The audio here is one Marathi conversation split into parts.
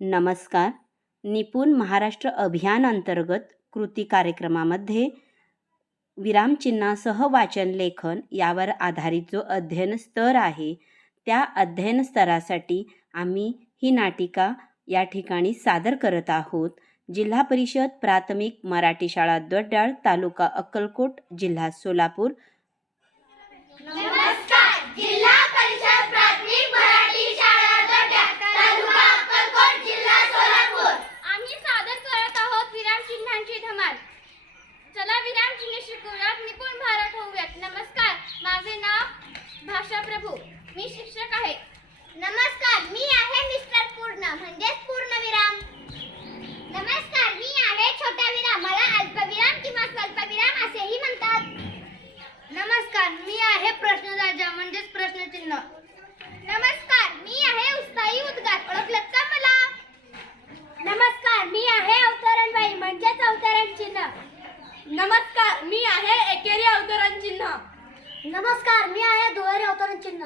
नमस्कार. निपुण महाराष्ट्र अभियान अंतर्गत कृती कार्यक्रमामध्ये विरामचिन्हासह वाचन लेखन यावर आधारित जो अध्ययन स्तर आहे त्या अध्ययन स्तरासाठी आम्ही ही नाटिका या ठिकाणी सादर करत आहोत. जिल्हा परिषद प्राथमिक मराठी शाळा दड्डाळ तालुका अक्कलकोट जिल्हा सोलापूर नमस्कार जिल्हा परिषद प्राथमिक मराठी शाळा दोड्या तालुका अक्कलकोट जिल्हा सोलापूर आम्ही सादर करत आहोत विराम चिन्हांची धमाल चला विराम चिन्ह शिकूयात निपुण भारत होऊयात नमस्कार माझे नाव भाषा प्रभू मी शिक्षक आहे. नमस्कार मी आहे मिस्टर पूर्ण म्हणजेच पूर्णविराम. नमस्कार मी आहे छोटा विराम मला अल्पविराम किंवा स्वल्पविराम असेही म्हणतात. नमस्कार मी आहे प्रश्नराजा म्हणजेच प्रश्नचिन्ह. नमस्कार मी आहे उत्साही उद्गार ओळखलं का मला? नमस्कार मी आहे अवतरण बाई म्हणजेच अवतरण चिन्ह नमस्कार मी आहे एकेरी अवतरण चिन्ह नमस्कार मी आहे दुहेरी अवतरण चिन्ह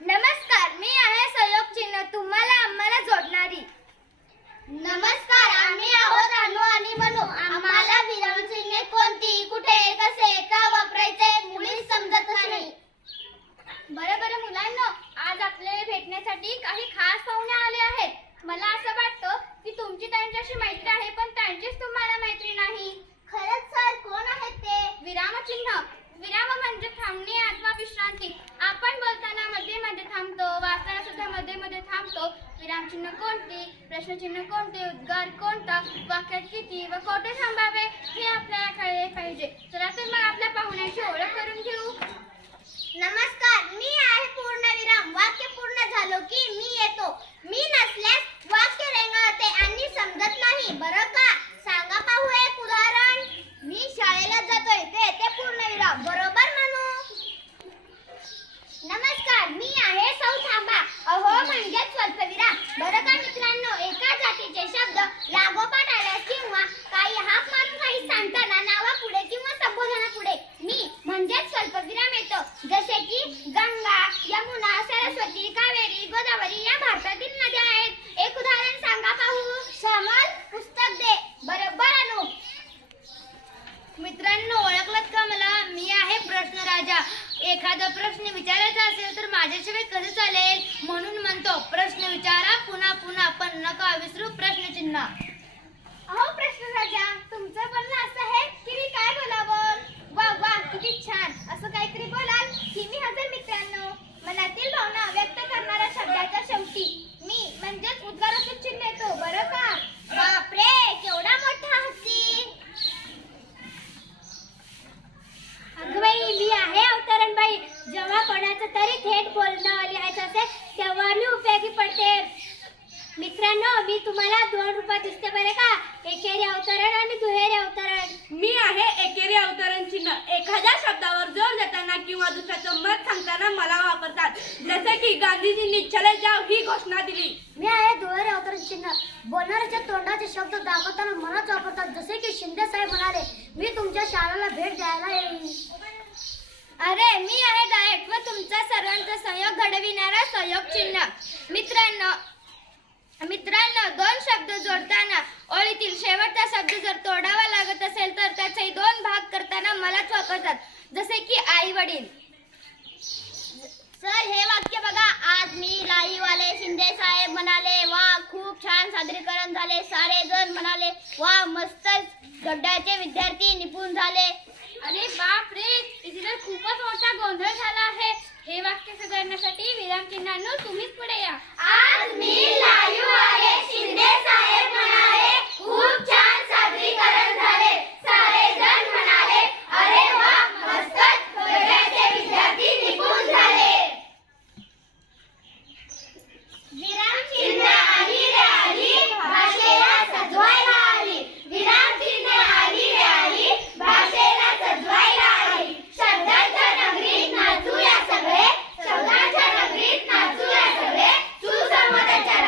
नमस्कार मी आहे सहयोग चिन्ह तुम्हाला आम्हाला जोडणारी नमस्कार आम्ही आहोत अनु आणि मनू आम्हाला विराम चिन्हे कोणती कुठे कसे का वापरायचे मुळीच समजत नाही बरं बरं मुलांना आज भेटण्यासाठी काही खास पाहुणे आले आहेत. मला असं वाटतं की तुमची त्यांच्याशी मैत्री आहे पण त्यांचीच तुम्हाला मैत्री नाही. खरंच सर कोण आहेत ते? विरामचिन्ह. विराम म्हणजे थांबणे अथवा विश्रांती. आपण बोलताना मध्ये मध्ये थांबतो वाचताना सुद्धा मध्ये मध्ये थांबतो. विरामचिन्ह कोणते? प्रश्नचिन्ह कोणते? उद्गार कोणता? वाक्यात किती व कोठे थांबावे? हे आपल्याला कळले पाहिजे. चला तर मग आपल्या पाहुण्याची ओळख करून घेऊ नमस्कार मी आहे पूर्णविराम वाक्य पूर्ण झालो की मी येतो मी नसल्यास वाक्य रेंगाळते आणि समजत नाही बरं का सांगा पाहू एक उदाहरण मी शाळेला जातोय ते ते पूर्णविराम बरोबर म्हणू नमस्कार मी आहे सौ थांबा अहो म्हणजे स्वल्पविराम बरं का मित्रांनो एका जातीचे शब्द लागोपाठ आल्यास किंवा काही हाक मारून काही सांगताना नावापुढे किंवा संबोधनापुढे मी म्हणजेच स्वल्पविराम येतो जसे की गंगा यमुना सरस्वती कावेरी गोदावरी या भारतातील नद्या आहेत एक उदाहरण सांगा पाहू समर पुस्तक दे बरोबर अनु मित्रांनो ओळखलात का मला मी आहे प्रश्न राजा एखादा प्रश्न विचारायचा असेल तर माझ्याशिवाय कसं चालेल म्हणून म्हणतो प्रश्न विचारा पुन्हा पुन्हा पण नका विसरू प्रश्नचिन्ह अहो प्रश्न राजा तुमचं बोलणं असं आहे की मी काय बोलावं? वा वा किती छान. असं काहीतरी बोलाल की मी हजर मित्रांनो. मनातील भावना व्यक्त करणाऱ्या शब्दाच्या शेवटी मी म्हणजेच उद्गाराचं चिन्ह येतो बरं का बापरे केवढा मोठा हत्ती. अगबाई मी आहे अवतरण बाई जेव्हा कोणाचं तरी थेट बोलणं लिहायचं असेल तेव्हा मी उपयोगी पडते. मित्रांनो मी तुम्हाला दोन रुपये दिसते बरे का? एकेरी अवतरण आणि दुहेरी अवतरण. मी आहे एकेरी अवतरण चिन्ह एखाद्या शब्दावर जोर देताना किंवा दुसऱ्याचं मत सांगताना मला वापरतात. जसे की गांधीजींनी चले जाव ही घोषणा दिली. मी आहे दुहेरी अवतरण चिन्ह बोलणाऱ्याच्या तोंडाचे शब्द दाखवताना मनाच वापरतात. जसे की शिंदे साहेब म्हणाले मी तुमच्या शाळेला भेट द्यायला येईन. अरे मी आहे गायक व तुमचा सर्वांचा सहयोग घडविणारा सहयोग चिन्ह. मित्रांनो मित्रांनो दोन शब्द जोडताना ओळीतील शेवटचा शब्द जर तोडावा लागत असेल तर त्याचे दोन भाग करताना मलाच वापरतात जसे की आई वडील सर हे वाक्य बघा. आज मी लाईवाले शिंदे साहेब म्हणाले वा खूप छान सादरीकरण झाले. सारे जण म्हणाले वा मस्तच. गड्ड्याचे विद्यार्थी निपुण झाले. अरे बाप रे इथे तर खूपच मोठा गोंधळ झाला आहे. हे वाक्य सुधारण्यासाठी विराम विरामचिन्हांनो तुम्हीच पुढे या. आज मी लाईव्ह आहे शिंदे साहेब म्हणाले. खूप छान सादरीकरण झाले सारे जण म्हणाले अरे वा मस्तच गड्ड्याचे विद्यार्थी निपुण झाले विराम चिन्ह आली रे आली भाषेला सजवायला आली विराम चिन्ह आली रे आली भाषेला सजवायला आली शब्दांच्या नगरीत नाचूया सगळे शब्दांच्या नगरीत नाचूया सगळे सुसंवादाच्या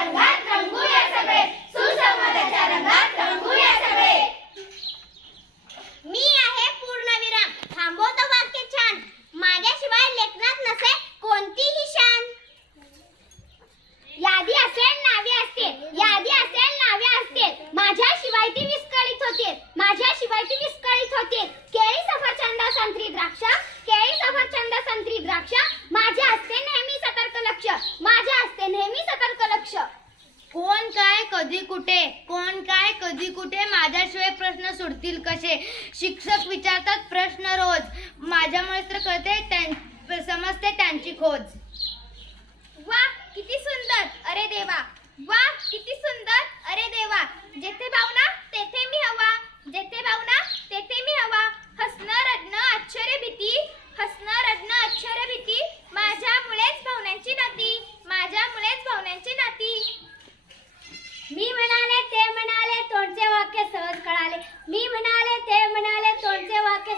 कधी कुठे? कोण काय? कधी कुठे? माझ्याशिवाय प्रश्न सुटतील कसे? शिक्षक विचारतात प्रश्न रोज. माझ्यामुळे तर कळते त्यां- समजते त्यांची खोज. वा किती सुंदर. अरे देवा. वा किती सुंदर. अरे देवा. जेथे भावना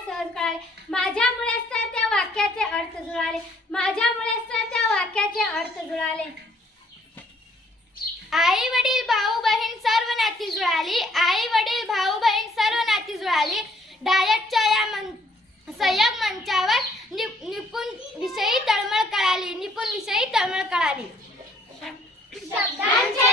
सहज कळाले माझ्यामुळेच तर त्या वाक्याचे अर्थ जुळाले. माझ्यामुळेच तर त्या वाक्याचे अर्थ जुळाले. आई वडील भाऊ बहीण सर्व नाती जुळाली. आई वडील भाऊ बहीण सर्व नाती जुळाली. डायटच्या या मन संयम मंचावर नि निपुण विषयी तळमळ कळाली. निपुण विषयी तळमळ कळाली. शब्दांचे